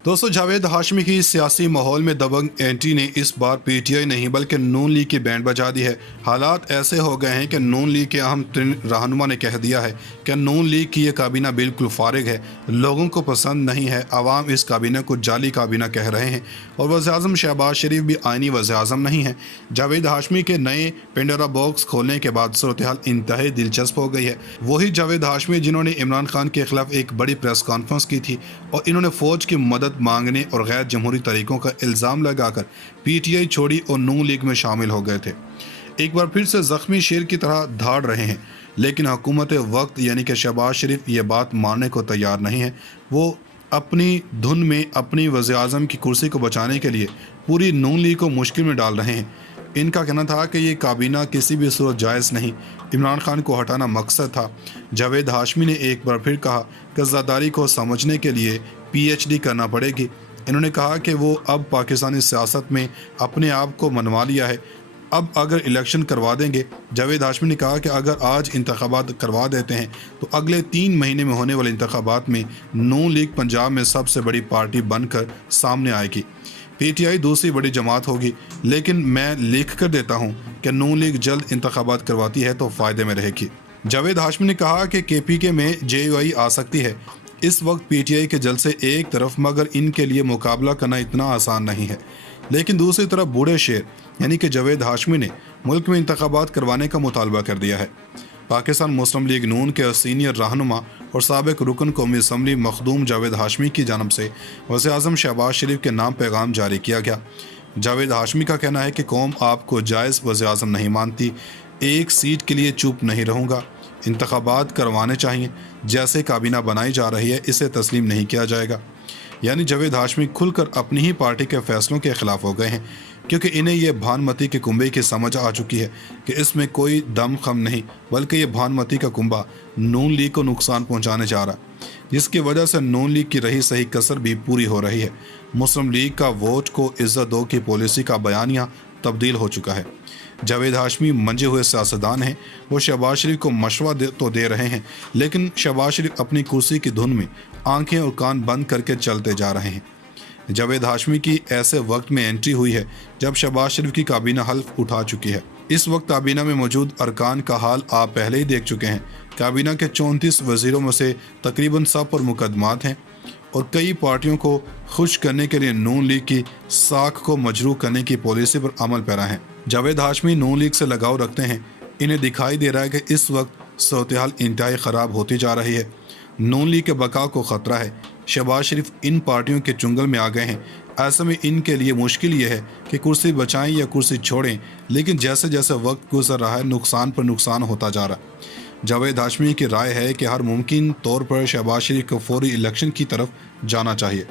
दोस्तों, जावेद हाशमी की सियासी माहौल में दबंग एंट्री ने इस बार पीटीआई नहीं बल्कि नून लीग की बैंड बजा दी है। हालात ऐसे हो गए हैं कि नून लीग के अहम तरीन रहनुमा ने कह दिया है कि नून लीग की यह काबीना बिल्कुल फारिग है, लोगों को पसंद नहीं है, आवाम इस काबीना को जाली काबीना कह रहे हैं और वज़ीर-ए-आज़म शहबाज शरीफ भी आइनी वज़ीर-ए-आज़म नहीं है। जावेद हाशमी के नए पेंडोरा बॉक्स खोलने के बाद सूरत हाल इंतहाई दिलचस्प हो गई है। वही जावेद हाशमी जिन्होंने इमरान खान के खिलाफ एक बड़ी प्रेस कॉन्फ्रेंस की थी और इन्होंने फौज की मदद मांगने और गैर जमहूरी तरीकों का इल्ज़ाम लगाकर पीटीआई छोड़ी और नून लीग में शामिल हो गए थे, एक बार फिर से जख्मी शेर की तरह धाड़ रहे हैं। लेकिन हुकूमत वक्त यानी कि शहबाज शरीफ ये बात मानने को तैयार नहीं है। वो अपनी धुन में अपनी वज़ीर-ए-आज़म की कुर्सी को बचाने के लिए पूरी नून लीग को मुश्किल में डाल रहे हैं। इनका कहना था कि ये काबीना किसी भी सूरत जायज़ नहीं, इमरान खान को हटाना मकसद था। जावेद हाशमी ने एक बार फिर कहा कि ज़रदारी को समझने के लिए पीएचडी करना पड़ेगी। इन्होंने कहा कि वो अब पाकिस्तानी सियासत में अपने आप को मनवा लिया है, अब अगर इलेक्शन करवा देंगे। जावेद हाशमी ने कहा कि अगर आज इंतखाबात करवा देते हैं तो अगले 3 महीने में होने वाले इंतखाबात में नून लीग पंजाब में सबसे बड़ी पार्टी बनकर सामने आएगी, पीटीआई दूसरी बड़ी जमात होगी। लेकिन मैं लिख कर देता हूँ कि नून लीग जल्द इंतखाबात करवाती है तो फ़ायदे में रहेगी। जावेद हाशमी ने कहा कि केपीके में जेयूआई आ सकती है। इस वक्त पीटीआई के जलसे एक तरफ, मगर इनके लिए मुकाबला करना इतना आसान नहीं है। लेकिन दूसरी तरफ बूढ़े शेर यानी कि जावेद हाशमी ने मुल्क में इंतखाबात करवाने का मुतालबा कर दिया है। पाकिस्तान मुस्लिम लीग नून के सीनियर रहनुमा और साबिक रुकन कौमी असम्बली मखदूम जावेद हाशमी की जानब से वज़ीर-ए-आज़म शहबाज शरीफ के नाम पैगाम जारी किया गया। जावेद हाशमी का कहना है कि कौम आपको जायज़ वज़ीर-ए-आज़म नहीं मानती, एक सीट के लिए चुप नहीं रहूँगा, इंतखाबात करवाने चाहिए, जैसे काबीना बनाई जा रही है इसे तस्लीम नहीं किया जाएगा। यानी जावेद हाशमी खुलकर अपनी ही पार्टी के फैसलों के खिलाफ हो गए हैं, क्योंकि इन्हें यह भानमती के कुंबे की समझ आ चुकी है कि इसमें कोई दम खम नहीं, बल्कि ये भानमती का कुंबा नून लीग को नुकसान पहुंचाने जा रहा, जिसकी वजह से नून लीग की रही सही कसर भी पूरी हो रही है। मुस्लिम लीग का वोट को इज्जत दो की पॉलिसी का बयानिया तब्दील हो चुका है। जावेद हाशमी मंजे हुए सियासतदान हैं, वो शहबाज शरीफ को मशवरा तो दे रहे हैं, लेकिन शहबाज शरीफ अपनी कुर्सी की धुन में आंखें और कान बंद करके चलते जा रहे हैं। जावेद हाशमी की ऐसे वक्त में एंट्री हुई है जब शहबाज शरीफ की काबीना हल्फ उठा चुकी है। इस वक्त काबीना में मौजूद अरकान का हाल आप पहले ही देख चुके हैं। काबीना के 34 वजीरों में से तकरीबन सब पर मुकदमात हैं और कई पार्टियों को खुश करने के लिए नून लीग की साख को मजरूह करने की पॉलिसी पर अमल पैरा है। जावेद हाशमी नून लीग से लगाव रखते हैं। इन्हें दिखाई दे रहा है कि इस वक्त सूरत हाल इंतहाई ख़राब होती जा रही है, नून लीग के बका को ख़तरा है। शहबाज शरीफ इन पार्टियों के चुंगल में आ गए हैं। ऐसे में इनके लिए मुश्किल ये है कि कुर्सी बचाएं या कुर्सी छोड़ें, लेकिन जैसे जैसे वक्त गुजर रहा है नुकसान पर नुकसान होता जा रहा है। जावेद हाशमी की राय है कि हर मुमकिन तौर पर शहबाज शरीफ को फौरी इलेक्शन की तरफ जाना चाहिए।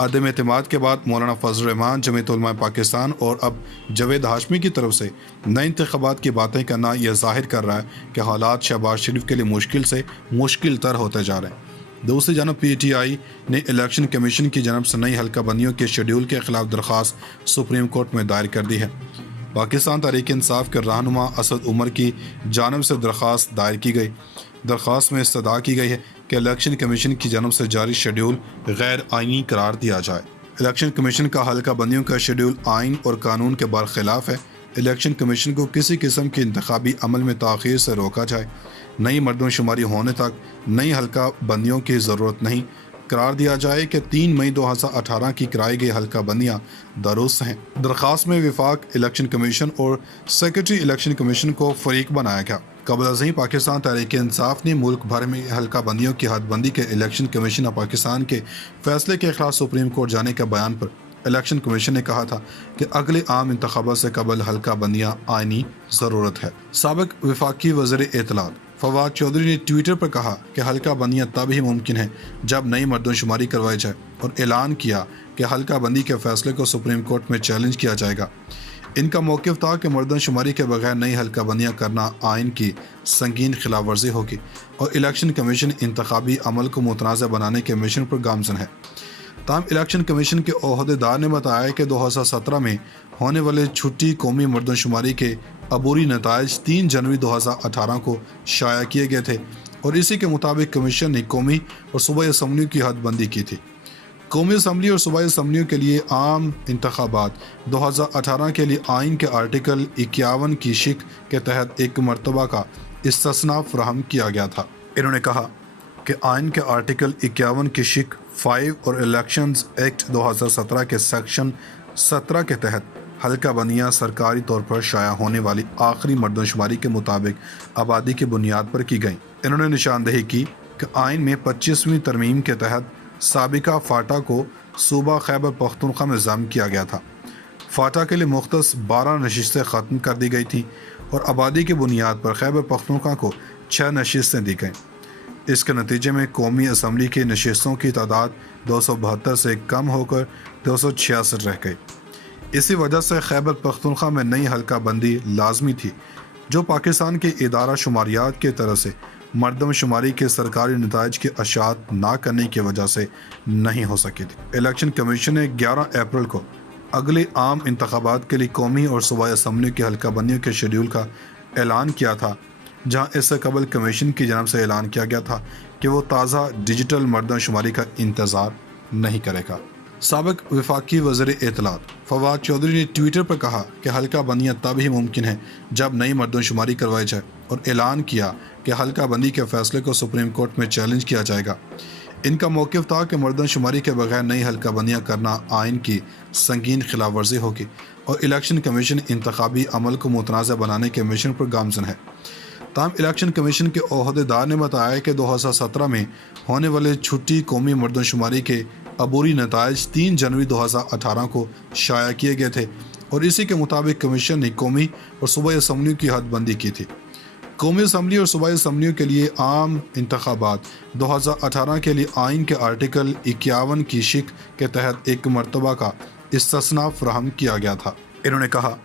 अदम एतमाद के बाद मौलाना फजल रहमान, जमीयत उलमा पाकिस्तान और अब जावेद हाशमी की तरफ से नए इंतखाबात की बातें करना यह जाहिर कर रहा है कि हालात शहबाज शरीफ के लिए मुश्किल से मुश्किल तर होते जा रहे हैं। दूसरी जानब पीटीआई ने इलेक्शन कमीशन की जानब से नई हल्का बंदियों के शेड्यूल के खिलाफ दरख्वास्त सुप्रीम कोर्ट में दायर कर दी है। पाकिस्तान तहरीक इंसाफ के रहनुमा असद उमर की जानब से दरख्वास्त दायर की गई। दरख्वास्त में इस्तदा की गई है कि इलेक्शन कमीशन की जानब से जारी शेड्यूल गैर आइनी करार दिया जाए। इलेक्शन कमीशन का हल्का बंदियों का शेड्यूल आइन और कानून के बरखिलाफ है। इलेक्शन कमीशन को किसी किस्म के इंतखाबी अमल में ताख़ीर से रोका जाए। नई मर्दमशुमारी होने तक नई हल्का बंदियों की ज़रूरत नहीं। करार दिया जाए कि 3 मई 2018 की कराई गई हल्का बंदियाँ दुरुस्त हैं। दरख्वास्त में विफाक इलेक्शन कमीशन और सेक्रेटरी इलेक्शन कमीशन को फरीक बनाया गया। कबल अज़ीं पाकिस्तान तहरीक इंसाफ ने मुल्क भर में हल्का बंदियों की हदबंदी के इलेक्शन कमीशन ऑफ पाकिस्तान के फैसले के खिलाफ सुप्रीम कोर्ट जाने के बयान पर इलेक्शन कमीशन ने कहा था कि अगले आम इंतखाबात से कबल हल्का बंदियाँ आइनी ज़रूरत है। साबिक वफाकी वज़ीर इत्तलात फवाद चौधरी ने ट्विटर पर कहा कि हल्का बंदियाँ तब ही मुमकिन है जब नई मर्दमशुमारी करवाई जाए और ऐलान किया कि हल्का बंदी के फैसले को सुप्रीम कोर्ट में चैलेंज किया जाएगा। इनका मौक़िफ़ था कि मर्दमशुमारी के बगैर नई हल्का बंदियाँ करना आइन की संगीन खिलाफ वर्जी होगी और इलेक्शन कमीशन इंतखाबी अमल को मुतनाज़ बनाने के मिशन पर गामज़न है। ताहम इलेक्शन कमीशन के ओहदेदार ने बताया कि 2017 में होने वाले छुट्टी कौमी मर्दमशुमारी के अबूरी नताइज 3 जनवरी 2018 को शाया किए गए थे और इसी के मुताबिक कमीशन ने कौमी और सूबाई असम्बली की हदबंदी की थी। قومی اسمبلی اور صوبائی اسمبلیوں کے لیے عام انتخابات 2018 کے لیے آئین کے آرٹیکل 51 کی شق کے تحت ایک مرتبہ کا استثناء فراہم کیا گیا تھا۔ انہوں نے کہا کہ آئین کے آرٹیکل 51 کی شق 5 اور الیکشنز ایکٹ 2017 کے سیکشن 17 کے تحت حلقہ بندیاں سرکاری طور پر شائع ہونے والی آخری مردم شماری کے مطابق آبادی کی بنیاد پر کی گئیں۔ انہوں نے نشاندہی کی کہ آئین میں 25ویں ترمیم کے تحت سابقہ فاٹا کو صوبہ خیبر پختونخوا میں ضم کیا گیا تھا۔ فاٹا کے لیے مختص 12 نشستیں ختم کر دی گئی تھیں اور آبادی کی بنیاد پر خیبر پختونخوا کو 6 نشستیں دی گئیں۔ اس کے نتیجے میں قومی اسمبلی کی نشستوں کی تعداد 272 سے کم ہو کر 266 رہ گئی۔ اسی وجہ سے خیبر پختونخوا میں نئی حلقہ بندی لازمی تھی، جو پاکستان کے ادارہ شماریات کی طرف سے مردم شماری کے سرکاری نتائج کی اشاعت نہ کرنے کی وجہ سے نہیں ہو سکی تھی۔ الیکشن کمیشن نے 11 اپریل کو اگلے عام انتخابات کے لیے قومی اور صوبائی اسمبلیوں کی حلقہ بندیوں کے شیڈول کا اعلان کیا تھا، جہاں اس سے قبل کمیشن کی جانب سے اعلان کیا گیا تھا کہ وہ تازہ ڈیجیٹل مردم شماری کا انتظار نہیں کرے گا۔ سابق وفاقی وزیر اطلاعات فواد چودھری نے ٹویٹر پر کہا کہ حلقہ بندیاں تب ہی ممکن ہیں جب نئی مردم شماری کروائی جائے، اور اعلان کیا کہ حلقہ بندی کے فیصلے کو سپریم کورٹ میں چیلنج کیا جائے گا۔ ان کا موقف تھا کہ مردم شماری کے بغیر نئی حلقہ بندیاں کرنا آئین کی سنگین خلاف ورزی ہوگی، اور الیکشن کمیشن انتخابی عمل کو متنازع بنانے کے مشن پر گامزن ہے۔ تاہم الیکشن کمیشن کے عہدیدار نے بتایا کہ 2017 میں ہونے والے چھٹی قومی مردم شماری کے عبوری نتائج 3 جنوری 2018 کو شائع کیے گئے تھے، اور اسی کے مطابق کمیشن نے قومی اور صوبائی اسمبلیوں کی حد بندی کی تھی۔ قومی اسمبلی اور صوبائی اسمبلیوں کے لیے عام انتخابات 2018 کے لیے آئین کے آرٹیکل 51 کی شق کے تحت ایک مرتبہ کا استثناء فراہم کیا گیا تھا۔ انہوں نے کہا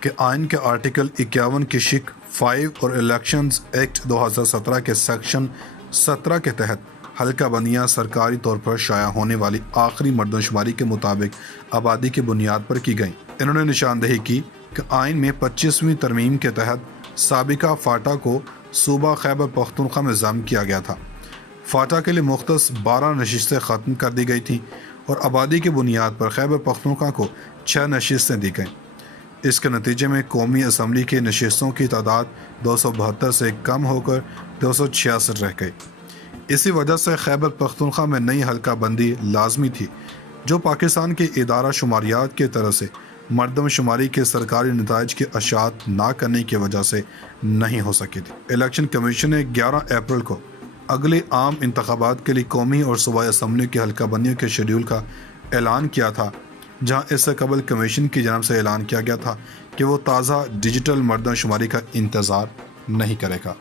کہ آئین کے آرٹیکل 51 کی شق 5 اور الیکشنز ایکٹ 2017 کے سیکشن 17 کے تحت حلقہ بندیاں سرکاری طور پر شائع ہونے والی آخری مردم شماری کے مطابق آبادی کی بنیاد پر کی گئیں۔ انہوں نے نشاندہی کی کہ آئین میں 25ویں ترمیم کے تحت سابقہ فاٹا کو صوبہ خیبر پختونخوا میں ضم کیا گیا تھا۔ فاٹا کے لیے مختص 12 نشستیں ختم کر دی گئی تھیں اور آبادی کی بنیاد پر خیبر پختونخوا کو 6 نشستیں دی گئیں۔ اس کے نتیجے میں قومی اسمبلی کی نشستوں کی تعداد 272 سے کم ہو کر 266 رہ گئی۔ اسی وجہ سے خیبر پختونخوا میں نئی حلقہ بندی لازمی تھی، جو پاکستان کے ادارہ شماریات کی طرف سے مردم شماری کے سرکاری نتائج کی اشاعت نہ کرنے کی وجہ سے نہیں ہو سکی تھی۔ الیکشن کمیشن نے 11 اپریل کو اگلے عام انتخابات کے لیے قومی اور صوبائی اسمبلیوں کی حلقہ بندیوں کے شیڈول کا اعلان کیا تھا، جہاں اس سے قبل کمیشن کی جانب سے اعلان کیا گیا تھا کہ وہ تازہ ڈیجیٹل مردم شماری کا انتظار نہیں کرے گا۔